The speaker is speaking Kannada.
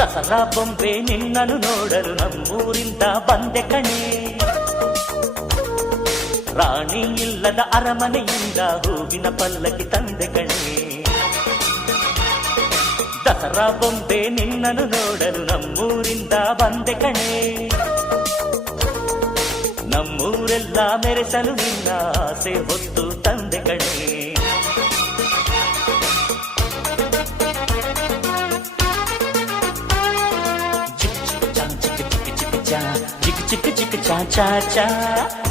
ದಸರಾ ಬೊಂಬೆ ನಿನ್ನನ್ನು ನೋಡಲು ನಮ್ಮೂರಿಂದ ಬಂದೆ ಕಣೆ. ರಾಣಿ ಇಲ್ಲದ ಅರಮನೆಯಿಂದ ಹೂವಿನ ಪಲ್ಲಕ್ಕಿ ತಂದೆ ಕಣೆ. ದಸರಾ ಬೊಂಬೆ ನಿನ್ನನ್ನು ನೋಡಲು ನಮ್ಮೂರಿಂದ ಬಂದೆ ಕಣೆ. ನಮ್ಮೂರೆಲ್ಲ ಮೆರೆಸಲು ನಿನ್ನ ಆಸೆ ಹೊತ್ತು ತಂದೆ ಕಣೆ. ಚಿಕ್ಕ ಚಿಕ್ಕ ಚಾ ಚಾ ಚಾ ಚಾ